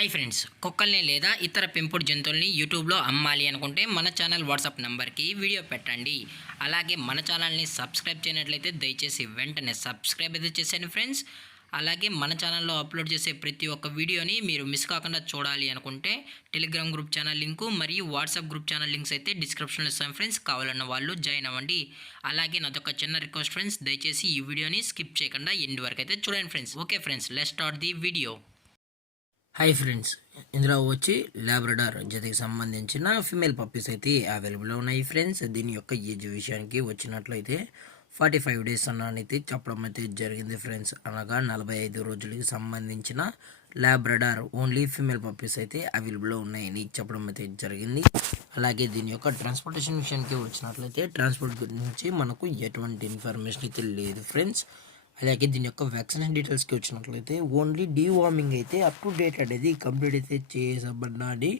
Hi friends, కుక్కల్ని లేదా ఇతర పెంపుడు జంతువుల్ని యూట్యూబ్లో అమ్మాలి అనుకుంటే మన ఛానల్ వాట్సాప్ నెంబర్కి వీడియో పెట్టండి. అలాగే మన ఛానల్ని సబ్స్క్రైబ్ చేయనట్లయితే దయచేసి వెంటనే సబ్స్క్రైబ్ అయితే చేసేయండి ఫ్రెండ్స్. అలాగే మన ఛానల్లో అప్లోడ్ చేసే ప్రతి ఒక్క వీడియోని మీరు మిస్ కాకుండా చూడాలి అనుకుంటే టెలిగ్రామ్ గ్రూప్ ఛానల్ లింకు మరియు వాట్సాప్ గ్రూప్ ఛానల్ లింక్స్ అయితే డిస్క్రిప్షన్లో ఇస్తాను ఫ్రెండ్స్. కావాలన్న వాళ్ళు జాయిన్ అవ్వండి. అలాగే నాదొక చిన్న రిక్వెస్ట్ ఫ్రెండ్స్, దయచేసి ఈ వీడియోని స్కిప్ చేయకుండా ఎండ్ వరకు అయితే చూడండి friends. Okay friends, let's start the video. Hi friends, ఇందులో వచ్చి లాబ్రడార్ జతకి సంబంధించిన ఫిమేల్ పప్పీస్ అయితే అవైలబుల్లో ఉన్నాయి ఫ్రెండ్స్. దీని యొక్క ఏజ్ విషయానికి వచ్చినట్లయితే 45 డేస్ అన్నైతే చెప్పడం అయితే జరిగింది ఫ్రెండ్స్. అనగా 45 రోజులకి సంబంధించిన లాబ్రడార్ ఓన్లీ ఫిమేల్ పప్పీస్ అయితే అవైలబుల్లో ఉన్నాయని చెప్పడం అయితే జరిగింది. అలాగే దీని యొక్క ట్రాన్స్పోర్టేషన్ విషయానికి వచ్చినట్లయితే ట్రాన్స్పోర్ట్ గురించి మనకు ఎటువంటి ఇన్ఫర్మేషన్ అయితే లేదు ఫ్రెండ్స్. అలాగే దీని యొక్క వ్యాక్సినేషన్ డీటెయిల్స్కి వచ్చినట్లయితే ఓన్లీ డీవార్మింగ్ అయితే అప్ టు డేట్ అనేది కంప్లీట్ అయితే చేయబడినది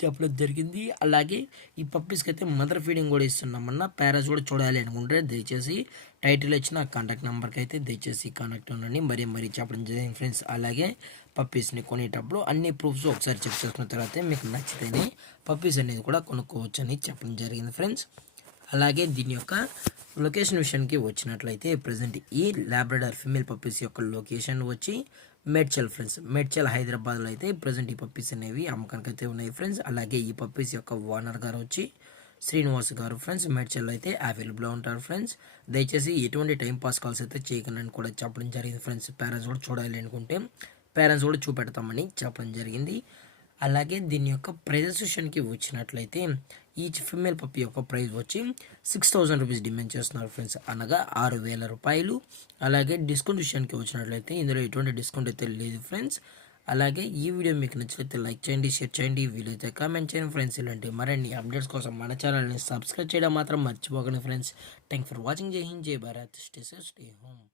చెప్పడం జరిగింది. అలాగే ఈ పప్పీస్కి అయితే మదర్ ఫీడింగ్ కూడా ఇస్తున్నామన్నా. పేరెంట్స్ కూడా చూడాలి అనుకుంటే దయచేసి టైటిల్ ఇచ్చిన కాంటాక్ట్ నెంబర్కి అయితే దయచేసి కాంటాక్ట్ ఉండండి. మరీ చెప్పడం జరిగింది ఫ్రెండ్స్. అలాగే పప్పీస్ని కొనేటప్పుడు అన్ని ప్రూఫ్స్ ఒకసారి చెక్ చేసుకున్న తర్వాత మీకు నచ్చితేనే పప్పీస్ అనేది కూడా కొనుక్కోవచ్చు అని చెప్పడం జరిగింది ఫ్రెండ్స్. అలాగే దీని యొక్క లొకేషన్ విషయానికి వచ్చినట్లయితే ప్రజెంట్ ఈ లాబ్రడార్ ఫిమేల్ పప్పీస్ యొక్క లొకేషన్ వచ్చి మేడ్చల్ ఫ్రెండ్స్. మేడ్చల్ హైదరాబాద్లో అయితే ప్రజెంట్ ఈ పప్పీస్ అనేవి అమ్మకానికి అయితే ఉన్నాయి ఫ్రెండ్స్. అలాగే ఈ పప్పీస్ యొక్క ఓనర్ గారు వచ్చి శ్రీనివాస్ గారు ఫ్రెండ్స్. మేడ్చల్లో అయితే అవైలబుల్లో ఉంటారు ఫ్రెండ్స్. దయచేసి ఎటువంటి టైం పాస్ కాల్స్ అయితే చేయకండి కూడా చెప్పడం జరిగింది ఫ్రెండ్స్. పేరెంట్స్ కూడా చూడాలి అనుకుంటే పేరెంట్స్ కూడా చూపెడతామని చెప్పడం జరిగింది. అలాగే దీని యొక్క ప్రైజెస్ విషయానికి వచ్చినట్లయితే ఈచ్ ఫిమేల్ పప్పీ యొక్క ప్రైస్ వచ్చి 6000 రూపీస్ డిమాండ్ చేస్తున్నారు ఫ్రెండ్స్, అనగా 6000 రూపాయలు. అలాగే డిస్కౌంట్ విషయానికి వచ్చినట్లయితే ఇందులో ఎటువంటి డిస్కౌంట్ అయితే లేదు ఫ్రెండ్స్. అలాగే ఈ వీడియో మీకు నచ్చితే లైక్ చేయండి, షేర్ చేయండి, వీలైతే కామెంట్ చేయండి ఫ్రెండ్స్. ఇలాంటి మరిన్ని అప్డేట్స్ కోసం మన ఛానల్ని సబ్స్క్రైబ్ చేయడం మాత్రం మర్చిపోకండి ఫ్రెండ్స్. Thank for watching. జై హింద్, జై Bharat, stay safe, stay home.